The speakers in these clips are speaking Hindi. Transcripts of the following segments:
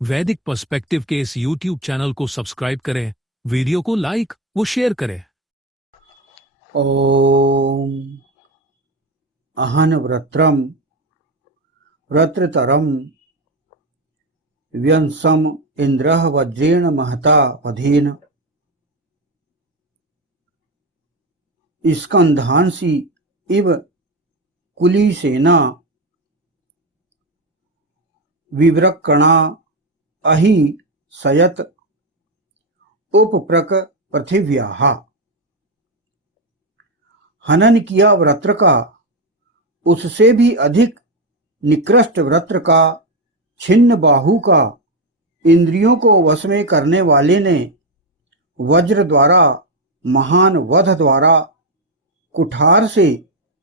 वैदिक पर्सपेक्टिव के इस YouTube चैनल को सब्सक्राइब करें, वीडियो को लाइक व शेयर करें। ओम अहन व्रत्रम व्रत्रतरम व्यंसम इंद्रः वज्रेण महता वधेन स्कंधांसि इव कुलीसेना विव्रकणा अहि सयत उपप्रक पृथिव्याः। हनन किया व्रत्र का, उससे भी अधिक निकृष्ट व्रत्र का, छिन्न बाहु का, इंद्रियों को वश में करने वाले ने वज्र द्वारा, महान वध द्वारा, कुठार से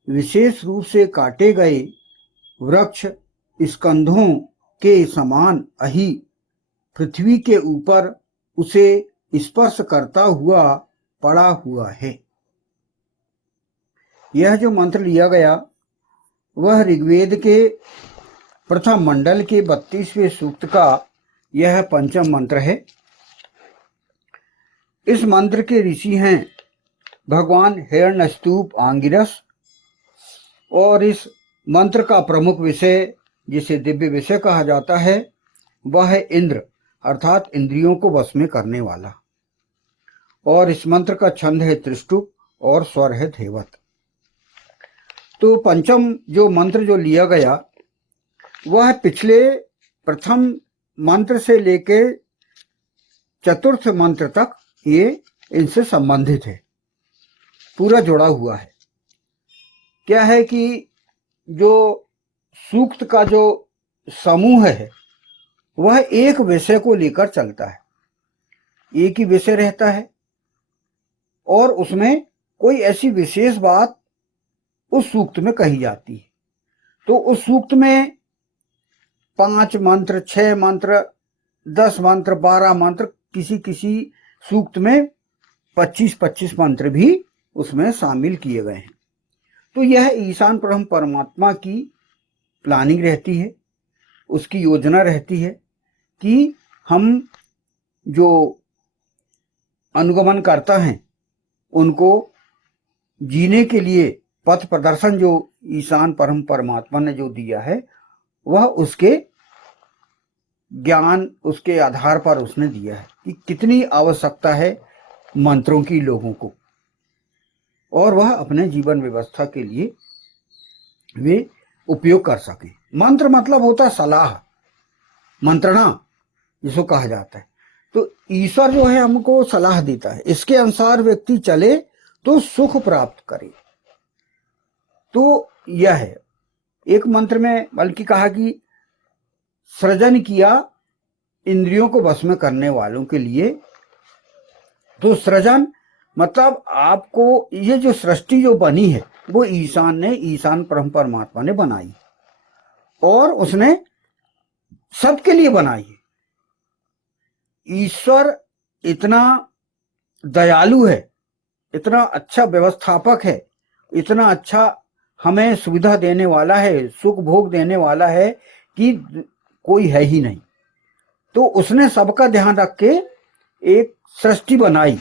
विशेष रूप से काटे गए वृक्ष स्कंधों के समान अहि पृथ्वी के ऊपर उसे स्पर्श करता हुआ पड़ा हुआ है। यह जो मंत्र लिया गया वह ऋग्वेद के प्रथम मंडल के 32वें सूक्त का यह पंचम मंत्र है। इस मंत्र के ऋषि हैं भगवान हिरण्यस्तूप आंगिरस, और इस मंत्र का प्रमुख विषय, जिसे दिव्य विषय कहा जाता है, वह है इंद्र, अर्थात इंद्रियों को वश में करने वाला। और इस मंत्र का छंद है त्रिष्टुप और स्वर है धेवत। तो पंचम जो मंत्र जो लिया गया वह पिछले प्रथम मंत्र से लेके चतुर्थ मंत्र तक ये इनसे संबंधित है, पूरा जुड़ा हुआ है। क्या है कि जो सूक्त का जो समूह है वह एक विषय को लेकर चलता है, एक ही विषय रहता है, और उसमें कोई ऐसी विशेष बात उस सूक्त में कही जाती है। तो उस सूक्त में 5 मंत्र, 6 मंत्र, 10 मंत्र, 12 मंत्र, किसी किसी सूक्त में 25-25 मंत्र भी उसमें शामिल किए गए हैं। तो यह ईशान ब्रह्म परमात्मा की प्लानिंग रहती है, उसकी योजना रहती है कि हम जो अनुगमन करता हैं उनको जीने के लिए पथ प्रदर्शन जो ईशान परम परमात्मा ने जो दिया है वह उसके ज्ञान, उसके आधार पर उसने दिया है कि कितनी आवश्यकता है मंत्रों की लोगों को, और वह अपने जीवन व्यवस्था के लिए वे उपयोग कर सकें। मंत्र मतलब होता है सलाह, मंत्रणा जिसको कहा जाता है। तो ईश्वर जो है हमको सलाह देता है, इसके अनुसार व्यक्ति चले तो सुख प्राप्त करे। तो यह है एक मंत्र में, बल्कि कहा कि सृजन किया इंद्रियों को वश में करने वालों के लिए। तो सृजन मतलब आपको ये जो सृष्टि जो बनी है वो ईशान परम परमात्मा ने बनाई, और उसने सबके लिए बनाई है। ईश्वर इतना दयालु है, इतना अच्छा व्यवस्थापक है, इतना अच्छा हमें सुविधा देने वाला है, सुख भोग देने वाला है कि कोई है ही नहीं। तो उसने सबका ध्यान रख के एक सृष्टि बनाई,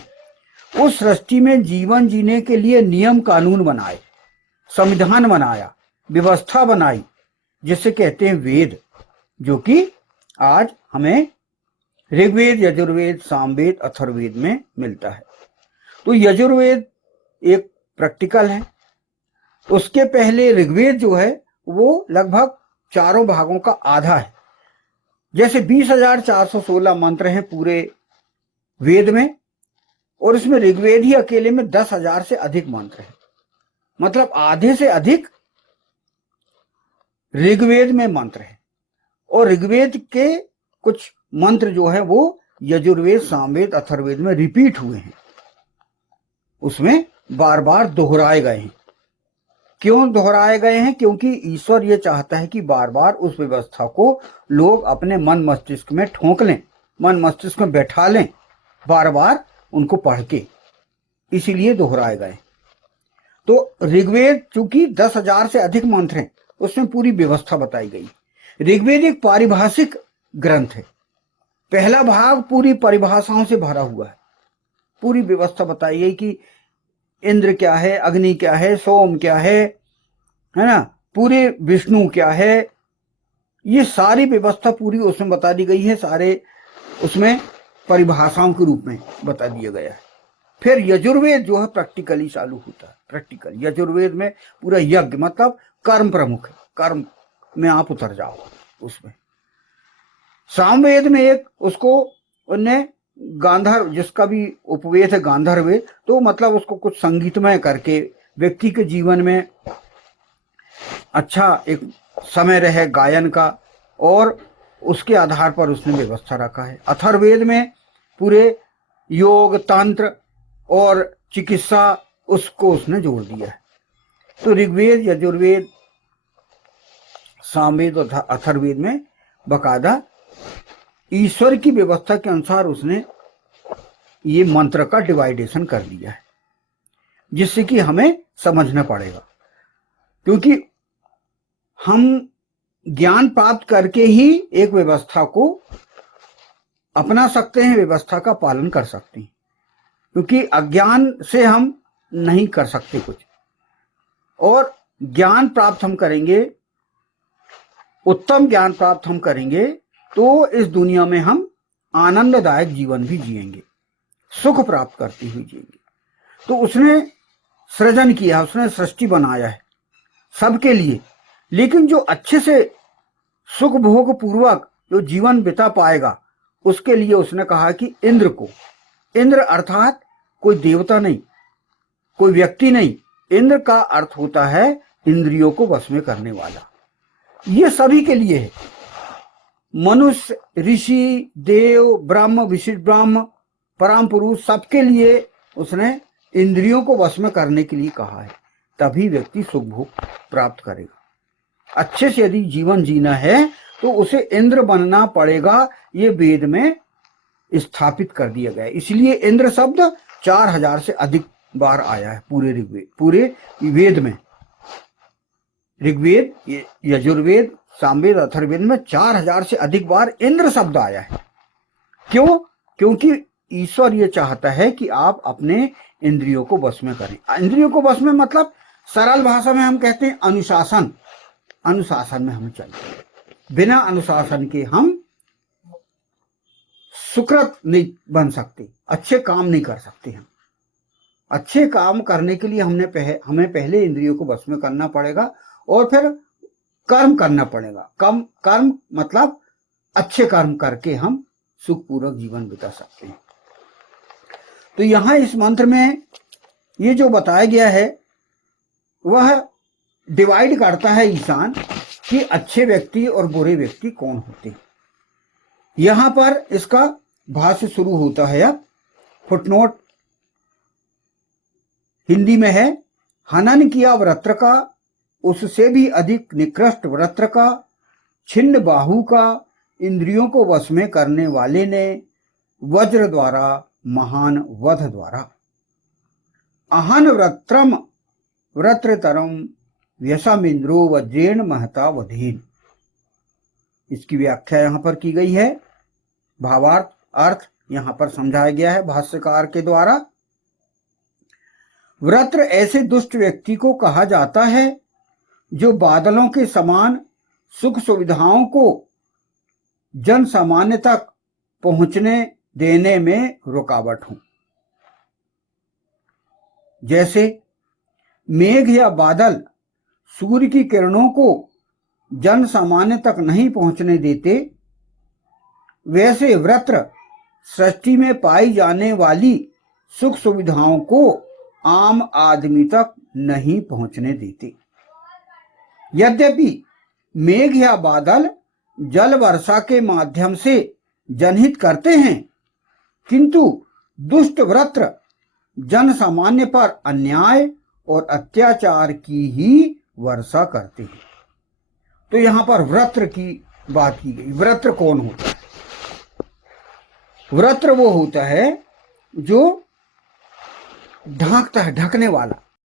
उस सृष्टि में जीवन जीने के लिए नियम कानून बनाए, संविधान बनाया, व्यवस्था बनाई, जिसे कहते हैं वेद, जो कि आज हमें ऋग्वेद, यजुर्वेद, सामवेद, अथर्ववेद में मिलता है। तो यजुर्वेद एक प्रैक्टिकल है, उसके पहले ऋग्वेद जो है वो लगभग 4 भागों का आधा है। जैसे 20,416 मंत्र हैं पूरे वेद में, और इसमें ऋग्वेद ही अकेले में 10,000 से अधिक मंत्र हैं। मतलब आधे से अधिक ऋग्वेद में मंत्र है, और ऋग्वेद के कुछ मंत्र जो है वो यजुर्वेद, सामवेद, अथर्ववेद में रिपीट हुए हैं, उसमें बार बार दोहराए गए हैं। क्यों दोहराए गए हैं? क्योंकि ईश्वर ये चाहता है कि बार बार उस व्यवस्था को लोग अपने मन मस्तिष्क में ठोंक लें, मन मस्तिष्क में बैठा लें, बार बार उनको पढ़ के, इसीलिए दोहराए गए। तो ऋग्वेद चूंकि 10,000 से अधिक मंत्र हैं, उसमें पूरी व्यवस्था बताई गई। ऋग्वेद एक पारिभाषिक ग्रंथ है, पहला भाग पूरी परिभाषाओं से भरा हुआ है, पूरी व्यवस्था बताई गई कि इंद्र क्या है, अग्नि क्या है, सोम क्या है ना, पूरे विष्णु क्या है, ये सारी व्यवस्था पूरी उसमें बता दी गई है, सारे उसमें परिभाषाओं के रूप में बता दिया गया है। फिर यजुर्वेद जो है प्रैक्टिकली चालू होता है। प्रैक्टिकल यजुर्वेद में पूरा यज्ञ मतलब कर्म प्रमुख है, कर्म में आप उतर जाओ उसमें। सामवेद में एक उसको उनने गांधर्व, जिसका भी उपवेद है गांधर्वेद, तो मतलब उसको कुछ संगीतमय करके व्यक्ति के जीवन में अच्छा एक समय रहे गायन का, और उसके आधार पर उसने व्यवस्था रखा है। अथर्ववेद में पूरे योग, तंत्र और चिकित्सा उसको उसने जोड़ दिया है। तो ऋग्वेद, यजुर्वेद, सामवेद और अथर्ववेद में बकायदा ईश्वर की व्यवस्था के अनुसार उसने ये मंत्र का डिवाइडेशन कर दिया है, जिससे कि हमें समझना पड़ेगा, क्योंकि हम ज्ञान प्राप्त करके ही एक व्यवस्था को अपना सकते हैं, व्यवस्था का पालन कर सकते हैं, क्योंकि अज्ञान से हम नहीं कर सकते कुछ। और ज्ञान प्राप्त हम करेंगे, उत्तम ज्ञान प्राप्त हम करेंगे, तो इस दुनिया में हम आनंददायक जीवन भी जिएंगे, सुख प्राप्त करते हुए जिएंगे। तो उसने सृजन किया, उसने सृष्टि बनाया है सबके लिए, लेकिन जो अच्छे से सुख भोग पूर्वक जो जीवन बिता पाएगा, उसके लिए उसने कहा कि इंद्र को, इंद्र अर्थात कोई देवता नहीं, कोई व्यक्ति नहीं, इंद्र का अर्थ होता है इंद्रियों को वश में करने वाला। ये सभी के लिए है, मनुष्य, ऋषि, देव, ब्रह्म, विशिष्ट ब्रह्म, परम पुरुष, सबके लिए उसने इंद्रियों को वश में करने के लिए कहा है, तभी व्यक्ति सुख भोग प्राप्त करेगा। अच्छे से यदि जीवन जीना है तो उसे इंद्र बनना पड़ेगा, ये वेद में स्थापित कर दिया गया है। इसलिए इंद्र शब्द 4000 से अधिक बार आया है पूरे वेद में। ऋग्वेद, यजुर्वेद, सामवेद, अथर्ववेद में 4000 से अधिक बार इंद्र शब्द आया है। क्यों? क्योंकि ईश्वर ये चाहता है कि आप अपने इंद्रियों को वश में करें। इंद्रियों को वश में मतलब सरल भाषा में हम कहते हैं अनुशासन। अनुशासन में हम चलते, बिना अनुशासन के हम सुकृत नहीं बन सकते, अच्छे काम नहीं कर सकते। हम अच्छे काम करने के लिए हमें पहले इंद्रियों को वश में करना पड़ेगा और फिर कर्म करना पड़ेगा। कर्म मतलब अच्छे कर्म करके हम सुखपूर्वक जीवन बिता सकते हैं। तो यहां इस मंत्र में ये जो बताया गया है वह डिवाइड करता है ईशान कि अच्छे व्यक्ति और बुरे व्यक्ति कौन होते हैं। यहां पर इसका भाष्य शुरू होता है। अब फुटनोट हिंदी में है, हनन किया वृत्र का, उससे भी अधिक निकृष्ट वृत्र का, छिन्न बाहु का, इंद्रियों को वश में करने वाले ने, वज्र द्वारा, महान वध द्वारा। अहन वृत्रम वृत्रतरम व्यसमिंद्रो वज्रेण महता वधेन। इसकी व्याख्या यहां पर की गई है, भावार्थ अर्थ यहां पर समझाया गया है भाष्यकार के द्वारा। वृत्र ऐसे दुष्ट व्यक्ति को कहा जाता है जो बादलों के समान सुख सुविधाओं को जन सामान्य तक पहुंचने देने में रुकावट हो। जैसे मेघ या बादल सूर्य की किरणों को जन सामान्य तक नहीं पहुंचने देते, वैसे वृत्र सृष्टि में पाई जाने वाली सुख सुविधाओं को आम आदमी तक नहीं पहुंचने देते। यद्यपि मेघ या बादल जल वर्षा के माध्यम से जनहित करते हैं, किंतु दुष्ट वृत्र जन सामान्य पर अन्याय और अत्याचार की ही वर्षा करते हैं। तो यहां पर वृत्र की बात की गई। वृत्र कौन होता है? वृत्र वो होता है जो ढांकता है, ढकने वाला,